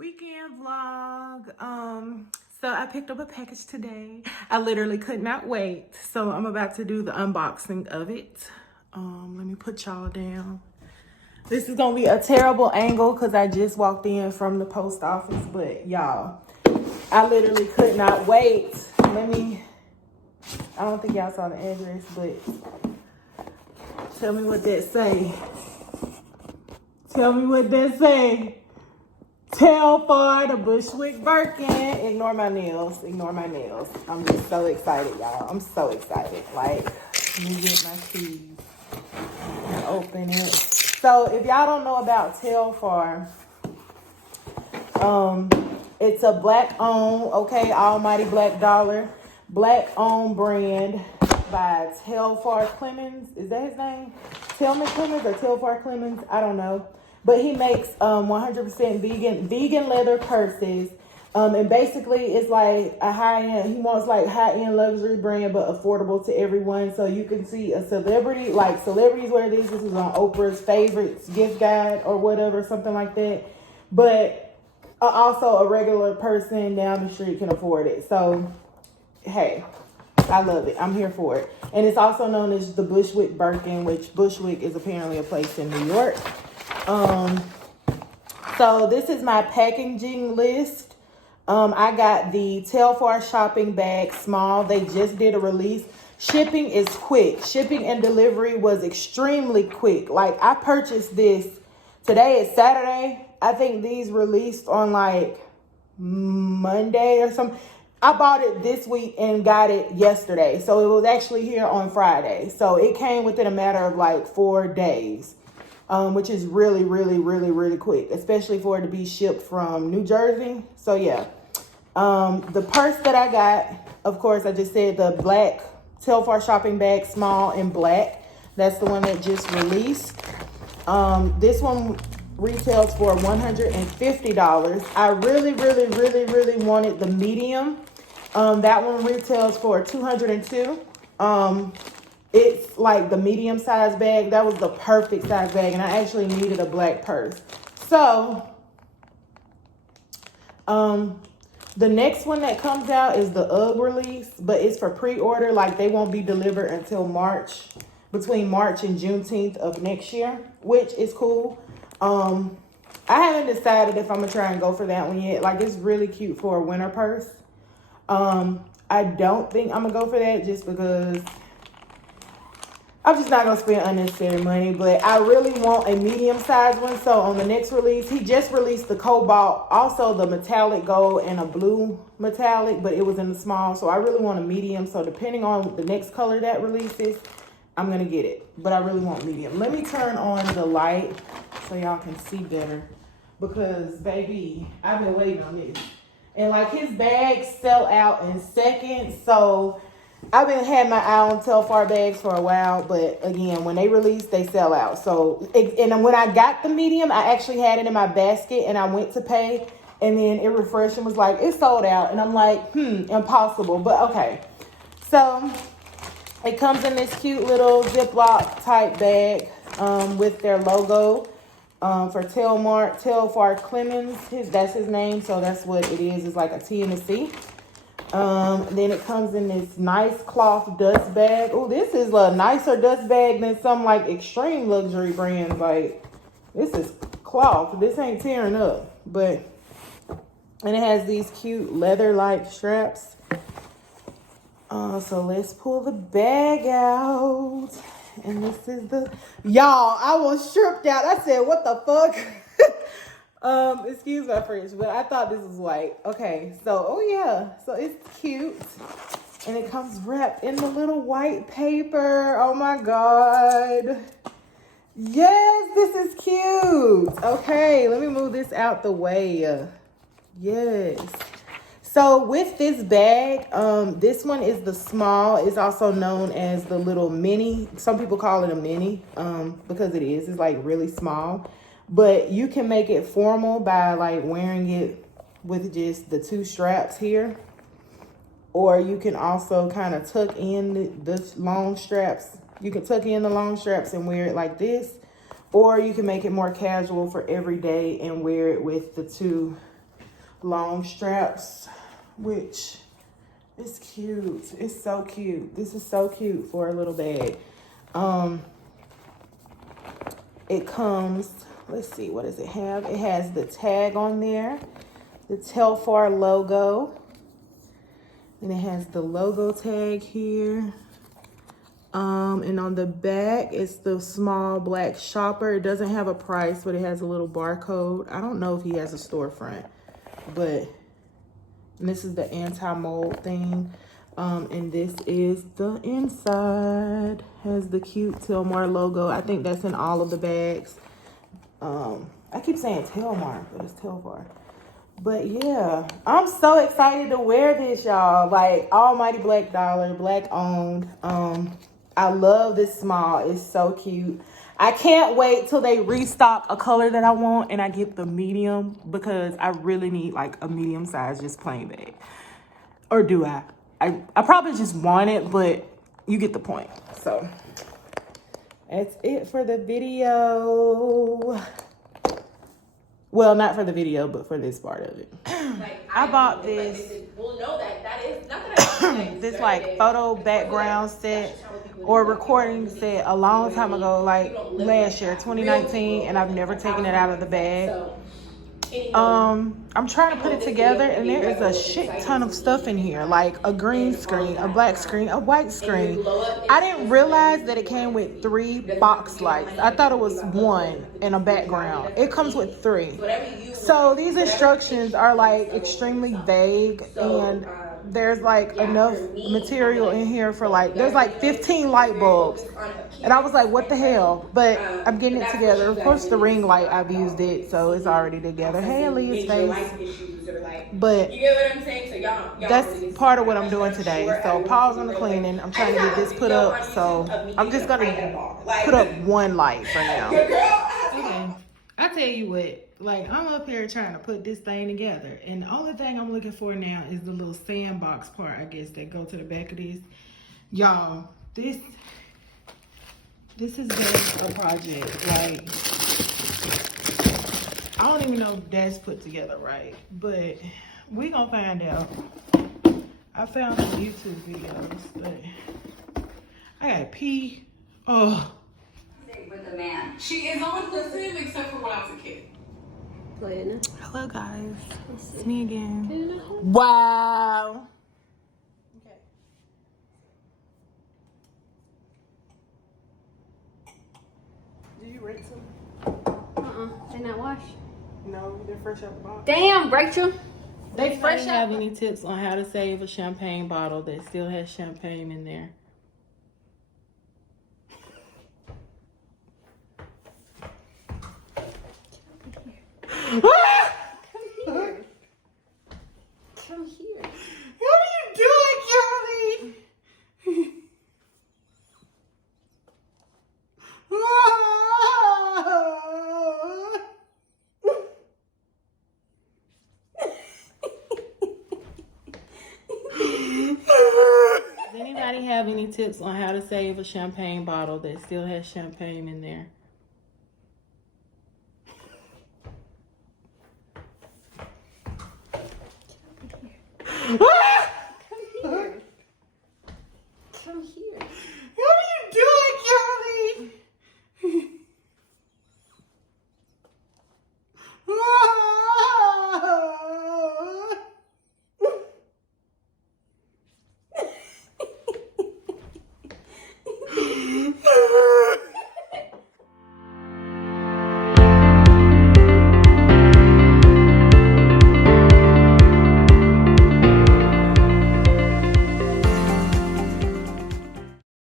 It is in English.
Weekend vlog. So I picked up a package today. I literally could not wait. So I'm about to do the unboxing of it. Let me put y'all down. This is gonna be a terrible angle because I just walked in from the post office, but y'all, I literally could not wait. I don't think y'all saw the address, but tell me what that say. Tell me what that say. Telfar, the Bushwick Birkin. Ignore my nails. Ignore my nails. I'm just so excited, y'all. I'm so excited. Like, let me get my keys and open it. So, if y'all don't know about Telfar, it's a black-owned, okay, almighty black dollar, black-owned brand by Telfar Clemens. Is that his name? Telman Clemens or Telfar Clemens? I don't know. But he makes 100% vegan leather purses. And basically it's like a high-end, he wants like high-end luxury brand, but affordable to everyone. So you can see a celebrity, like celebrities wear this. This is on Oprah's favorites gift guide or whatever, something like that. But also a regular person down the street can afford it. So, hey, I love it. I'm here for it. And it's also known as the Bushwick Birkin, which Bushwick is apparently a place in New York. So this is my packaging list. I got the Telfar shopping bag small. They just did a release. Shipping is quick. Shipping and delivery was extremely quick. Like, I purchased this. Today is Saturday. I think these released on like Monday or something. I bought it this week and got it yesterday. So it was actually here on Friday. So it came within a matter of like 4 days. Which is really, really, really, really quick, especially for it to be shipped from New Jersey. So yeah, the purse that I got, of course, I just said the black Telfar shopping bag, small and black. That's the one that just released. This one retails for $150. I really, really, really, really wanted the medium. That one retails for $202. It's like the medium size bag. That was the perfect size bag. And I actually needed a black purse. So, the next one that comes out is the UGG release. But it's for pre-order. Like, they won't be delivered until between March and Juneteenth of next year. Which is cool. I haven't decided if I'm going to try and go for that one yet. Like, it's really cute for a winter purse. I don't think I'm going to go for that just because I'm just not going to spend unnecessary money, but I really want a medium-sized one. So on the next release, he just released the cobalt, also the metallic gold and a blue metallic, but it was in the small. So I really want a medium. So depending on the next color that releases, I'm going to get it. But I really want medium. Let me turn on the light so y'all can see better because, baby, I've been waiting on this. And, like, his bags sell out in seconds, so I've been had my eye on Telfar bags for a while, but again, when they release, they sell out. So, and when I got the medium, I actually had it in my basket, and I went to pay, and then it refreshed and was like, it's sold out. And I'm like, impossible, but okay. So, it comes in this cute little Ziploc type bag with their logo for Telfar Clemens. That's his name, so that's what it is. It's like a T and a C. Then it comes in this nice cloth dust bag. Oh, this is a nicer dust bag than some like extreme luxury brands. Like, this is cloth. This ain't tearing up. And it has these cute leather-like straps. So let's pull the bag out. And this is y'all, I was stripped out. I said, what the fuck? Excuse my French, but I thought this was white. Okay, so, oh yeah, so it's cute. And it comes wrapped in the little white paper. Oh my God. Yes, this is cute. Okay, let me move this out the way. Yes. So with this bag, this one is the small. It's also known as the little mini. Some people call it a mini because it is. It's like really small. But you can make it formal by like wearing it with just the 2 straps here. Or you can also kind of tuck in the long straps. You can tuck in the long straps and wear it like this. Or you can make it more casual for every day and wear it with the 2 long straps, which is cute. It's so cute. This is so cute for a little bag. It comes, let's see, what does it have? It has the tag on there, the Telfar logo. And it has the logo tag here. And on the back, it's the small black shopper. It doesn't have a price, but it has a little barcode. I don't know if he has a storefront, but this is the anti-mold thing. And this is the inside. Has the cute Telmar logo. I think that's in all of the bags. I keep saying Telmar, but it's Telfar. But yeah, I'm so excited to wear this, y'all. Like, almighty black dollar, black owned. I love this small. It's so cute. I can't wait till they restock a color that I want and I get the medium, because I really need like a medium size just plain bag. Or do I? I probably just want it, but you get the point. So that's it for the video. Well, not for the video, but for this part of it. Like, I bought this. We'll know that is not that this like photo background set or recording set a long time ago, like last year, 2019, and I've never taken it out of the bag. I'm trying to put it together, and there is a shit ton of stuff in here, like a green screen, a black screen, a white screen. I didn't realize that it came with 3 box lights. I thought it was 1 and a background. It comes with 3. So these instructions are like extremely vague, and there's like enough material in here for like, there's like 15 light bulbs. And I was like, what the hell? But I'm getting it together. Of course, the ring light, I've used it, so it's already together. Hey, Aaliyah's face. But you get what I'm saying? So y'all that's part of what I'm doing today. So pause on the cleaning. I'm trying to get this put up. So I'm just going to put up 1 light for now. Okay. I tell you what, like, I'm up here trying to put this thing together. And the only thing I'm looking for now is the little sandbox part, I guess, that go to the back of this. Y'all, this is a project. Like, I don't even know if that's put together right, but we gonna find out. I found some YouTube videos, but I gotta pee. Oh. With a man. She is on the sim except for when I was a kid. Hello guys, it's me again. Wow. Okay. Did you rinse them? They not washed. No, they're fresh out the box. Damn, Rachel. They fresh. Have any tips on how to save a champagne bottle that still has champagne in there? Come here. Come here. What are you doing, Kelly? Does anybody have any tips on how to save a champagne bottle that still has champagne in there?